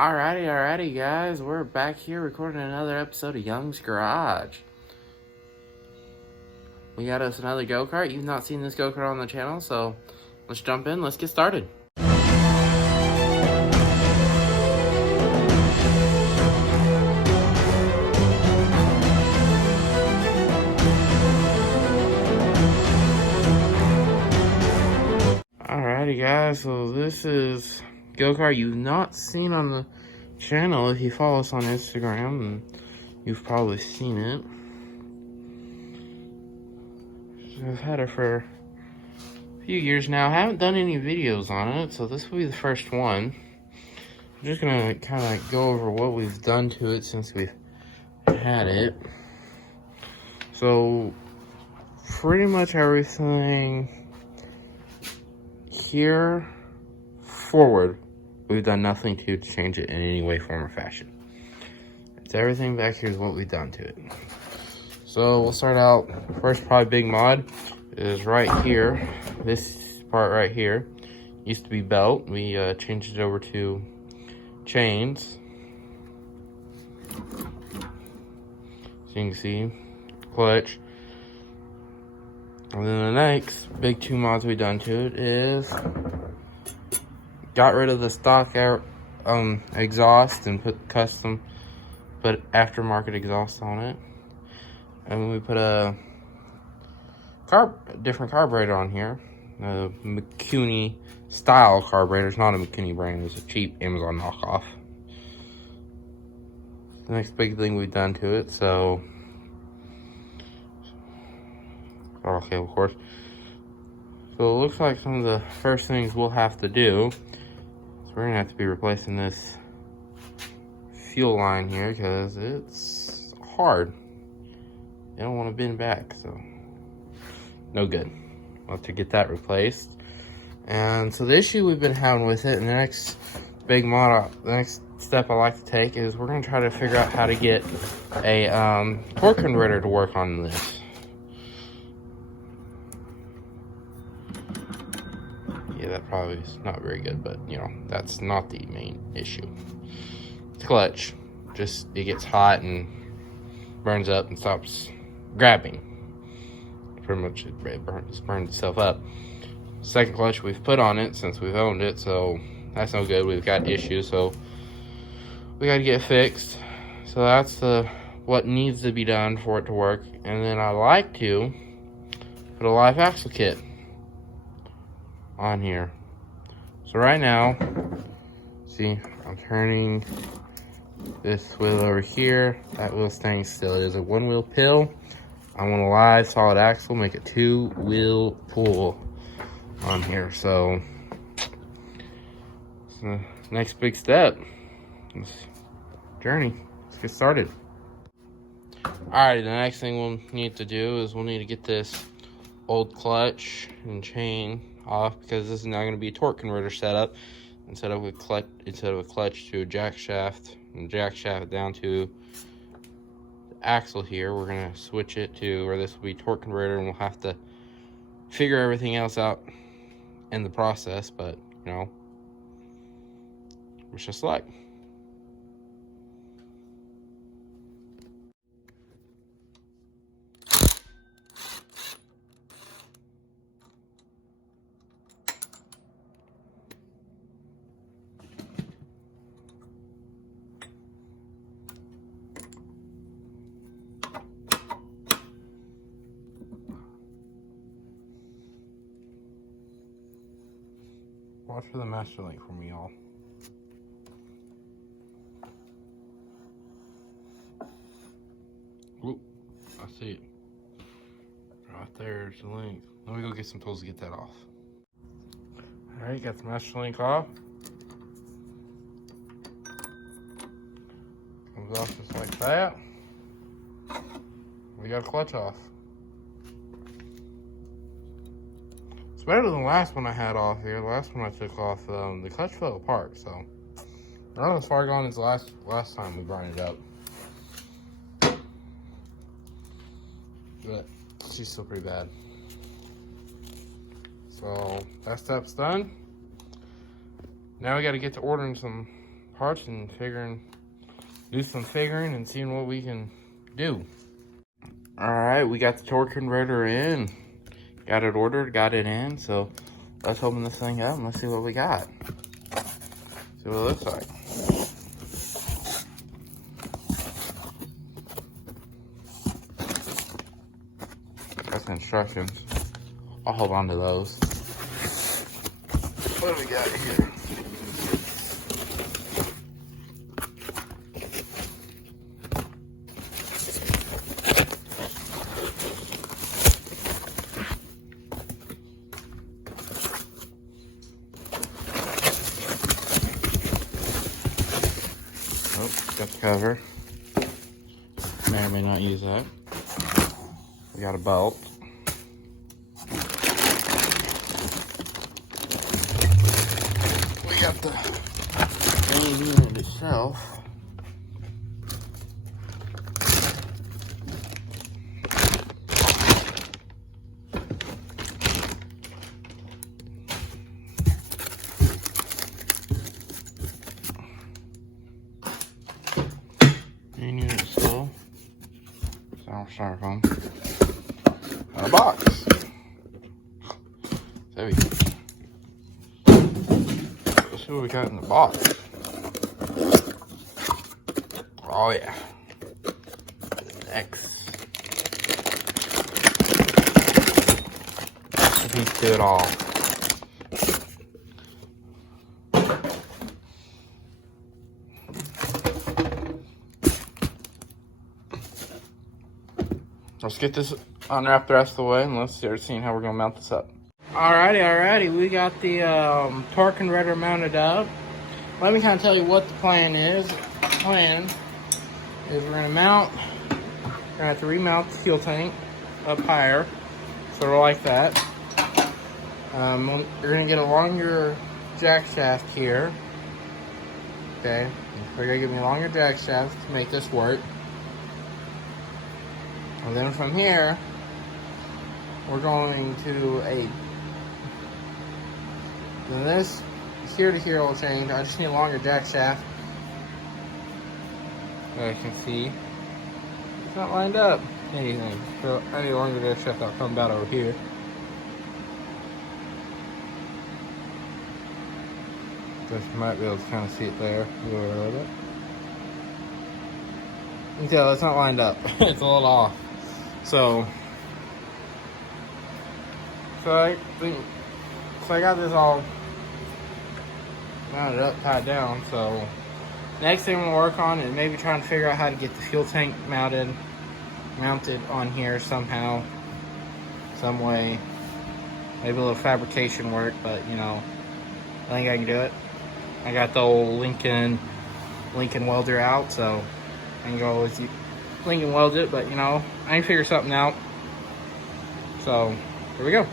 Alrighty, guys. We're back here recording another episode of Young's Garage. We got us another go-kart. You've not seen this go-kart on the channel, so let's jump in. Let's get started. Alrighty, guys. So this is go-kart you've not seen on the channel. If you follow us on Instagram, and you've probably seen it. I've had it for a few years now. I haven't done any videos on it, so this will be the first one. I'm just gonna kind of go over what we've done to it since we've had it. So pretty much everything here forward, we've done nothing to change it in any way, form, or fashion. It's everything back here is what we've done to it. So we'll start out, first probably big mod is right here. This part right here used to be belt. We changed it over to chains. So you can see, clutch. And then the next big two mods we've done to it is got rid of the stock exhaust and put aftermarket exhaust on it. And we put a different carburetor on here. A McCuney style carburetor. It's not a McCuney brand, it's a cheap Amazon knockoff. The next big thing we've done to it, so okay, of course. So it looks like some of the first things we'll have to do is we're gonna have to be replacing this fuel line here because it's hard. You don't want to bend back, so no good. We'll have to get that replaced. And so the issue we've been having with it, and the next big model, the next step I like to take is we're gonna try to figure out how to get a torque converter to work on this. Yeah, that probably is not very good, but you know, that's not the main issue. The clutch, just it gets hot and burns up and stops grabbing. Pretty much it burned itself up. Second clutch we've put on it since we've owned it, so that's no good. We've got issues, so we got to get fixed. So that's what needs to be done for it to work. And then I like to put a live axle kit on here. So right now, see, I'm turning this wheel over here. That wheel staying still. It is a one wheel pill. I want a live solid axle, make a two wheel pull on here. So the next big step, this journey. Let's get started. Alright, the next thing we'll need to do is we'll need to get this old clutch and chain off because this is now going to be a torque converter setup instead of a clutch to a jack shaft and jack shaft down to the axle here. We're going to switch it to where this will be torque converter, and we'll have to figure everything else out in the process, but you know, it's just like watch for the master link for me, y'all. Oop, I see it. Right there's the link. Let me go get some tools to get that off. Alright, got the master link off. Comes off just like that. We got a clutch off. It's better than the last one I had off here. The last one I took off, the clutch fell apart, so I don't know as far gone as last time we brought it up. But she's still pretty bad. So that step's done. Now we got to get to ordering some parts and do some figuring and seeing what we can do. Alright, we got the torque converter in. Got it ordered, got it in, so let's open this thing up and let's see what we got. See what it looks like. Got some instructions. I'll hold on to those. What do we got here? Got the cover. May or may not use that. We got a belt. We got the main unit itself. Main unit still. Sour styrofoam. And a box. It's heavy. Let's see what we got in the box. Oh yeah. X. Beats it all. Let's get this unwrapped the rest of the way and let's start seeing how we're gonna mount this up. Alrighty, we got the torque converter mounted up. Let me kind of tell you what the plan is. The plan is we're gonna have to remount the fuel tank up higher, sort of like that. You're gonna get a longer jack shaft here. Okay, we're gonna give me a longer jack shaft to make this work. And then from here, we're going to then this here to here will change. I just need a longer jack shaft. As you can see, it's not lined up anything. So I need a longer jack shaft that'll come about over here. Just might be able to kind of see it there. A little bit. You can tell it's not lined up. It's a little off. So I got this all mounted up, tied down. So next thing I'm gonna work on is maybe trying to figure out how to get the fuel tank mounted on here somehow, some way. Maybe a little fabrication work, but you know, I think I can do it. I got the old Lincoln welder out, so I can go with Lincoln weld it, but you know, I can figure something out. So here we go.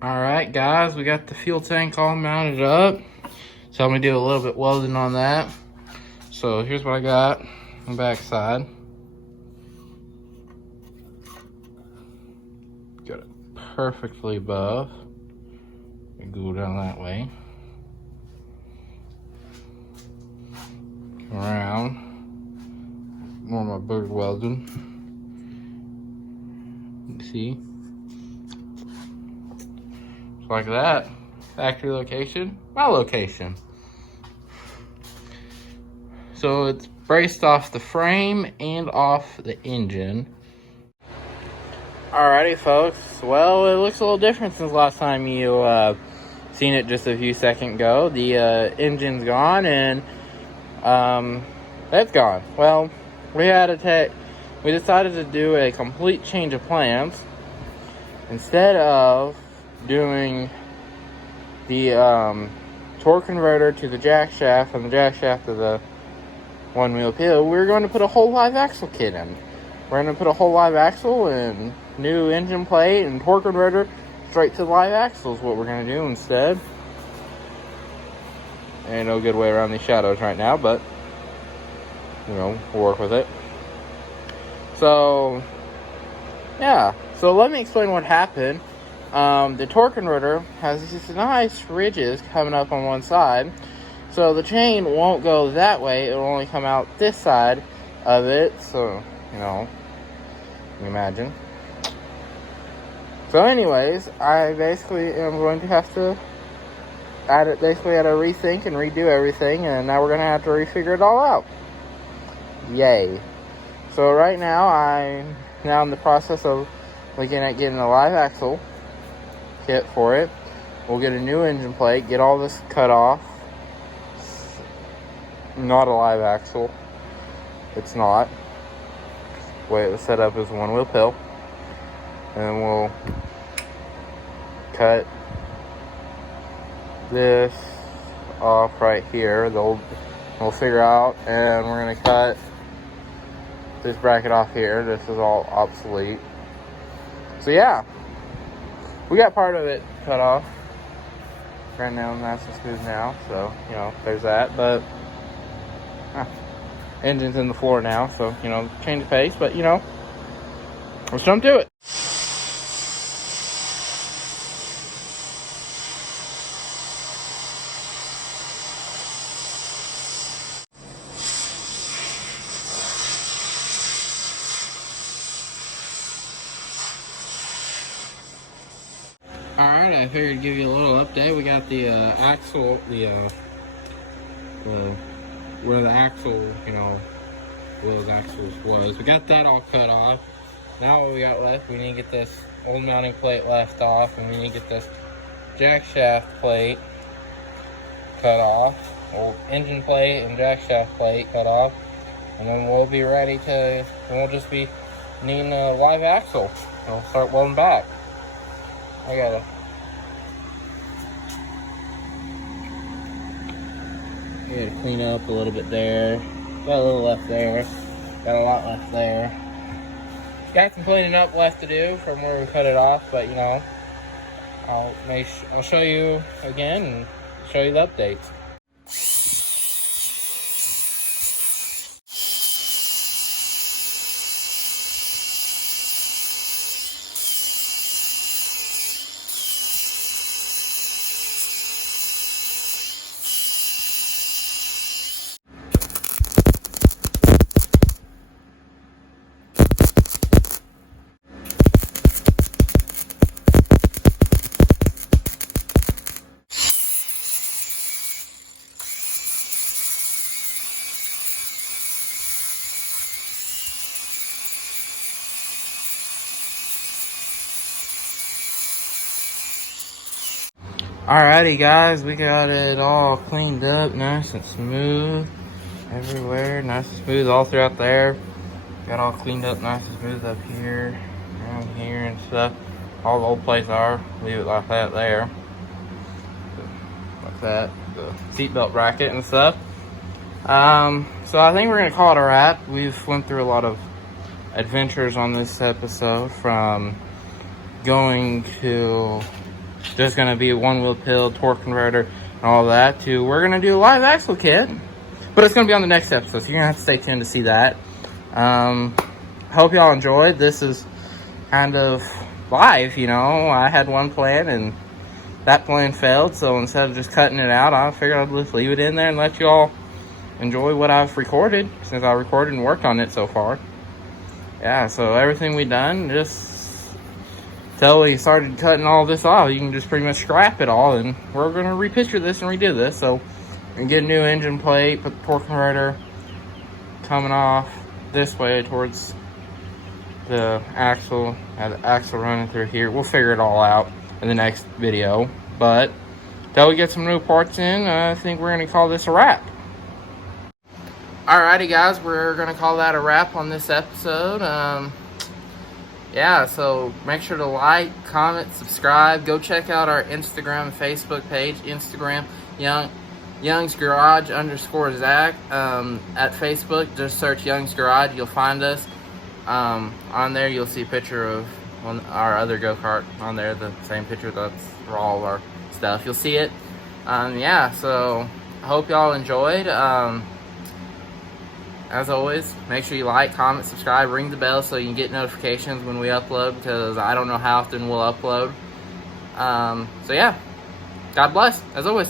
Alright guys, we got the fuel tank all mounted up. So I'm gonna do a little bit welding on that. So here's what I got on the back side. Got it perfectly above. Go down that way. Come around. More of my bird welding. You can see. Like that. Factory location, my location. So it's braced off the frame and off the engine. Alrighty folks, well it looks a little different since last time you seen it just a few seconds ago. The engine's gone and that's gone. Well, we decided to do a complete change of plans. Instead of doing the torque converter to the jack shaft, and the jack shaft to the one wheel peel, we're going to put a whole live axle kit in. We're going to put a whole live axle and new engine plate and torque converter straight to the live axle is what we're going to do instead. Ain't no good way around these shadows right now, but you know, we'll work with it. So yeah, so let me explain what happened. The torque converter has these nice ridges coming up on one side, so the chain won't go that way. It will only come out this side of it. So you know, imagine. So anyways, I basically am going to have to basically had to rethink and redo everything, and now we're going to have to refigure it all out. Yay. So right now, I'm now in the process of looking at getting a live axle kit for it. We'll get a new engine plate, get all this cut off. Not a live axle. It's not. The way it was set up is one wheel pill. And we'll cut this off right here. We'll figure out, and we're going to cut this bracket off here. This is all obsolete. So yeah, we got part of it cut off. Right now, nice and smooth now. So, you know, there's that. But engine's in the floor now, so, you know, change of pace. But, you know, let's jump to it. Alright, I figured to give you a little update. We got the axle, where the axle, you know, wheels axles was. We got that all cut off. Now what we got left, we need to get this old mounting plate left off, and we need to get this jack shaft plate cut off. Old engine plate and jack shaft plate cut off. And then we'll be ready to, we'll just be needing a live axle. And we'll start welding back. I gotta clean up a little bit there. Got a little left there. Got a lot left there. Got some cleaning up left to do from where we cut it off, but you know, I'll show you again and show you the updates. Alrighty guys, we got it all cleaned up, nice and smooth everywhere, nice and smooth all throughout there. Got all cleaned up nice and smooth up here, around here and stuff. All the old plates are, leave it like that there. Like that, the seatbelt bracket and stuff. So I think we're gonna call it a wrap. We've went through a lot of adventures on this episode, from going to just gonna be a one wheel pill, torque converter, and all that, to we're gonna do a live axle kit, but it's gonna be on the next episode, so you're gonna have to stay tuned to see that. Hope y'all enjoyed. This is kind of live, you know. I had one plan and that plan failed, so instead of just cutting it out, I figured I'd just leave it in there and let y'all enjoy what I've recorded, since I recorded and worked on it so far. Yeah, so everything we done, just till we started cutting all this off, you can just pretty much scrap it all, and we're gonna repicture this and redo this. So we're gonna get a new engine plate, put the torque converter coming off this way towards the axle, have the axle running through here. We'll figure it all out in the next video, but till we get some new parts in, I think we're gonna call this a wrap. Alrighty guys, we're gonna call that a wrap on this episode. Yeah, so make sure to like, comment, subscribe. Go check out our Instagram and Facebook page. Instagram, Young's Garage _ Zach. At Facebook, just search Young's Garage. You'll find us. On there, you'll see a picture of our other go-kart on there, the same picture that's for all of our stuff. You'll see it. Yeah, so I hope y'all enjoyed. As always, make sure you like, comment, subscribe, ring the bell so you can get notifications when we upload, because I don't know how often we'll upload. So yeah, God bless, as always.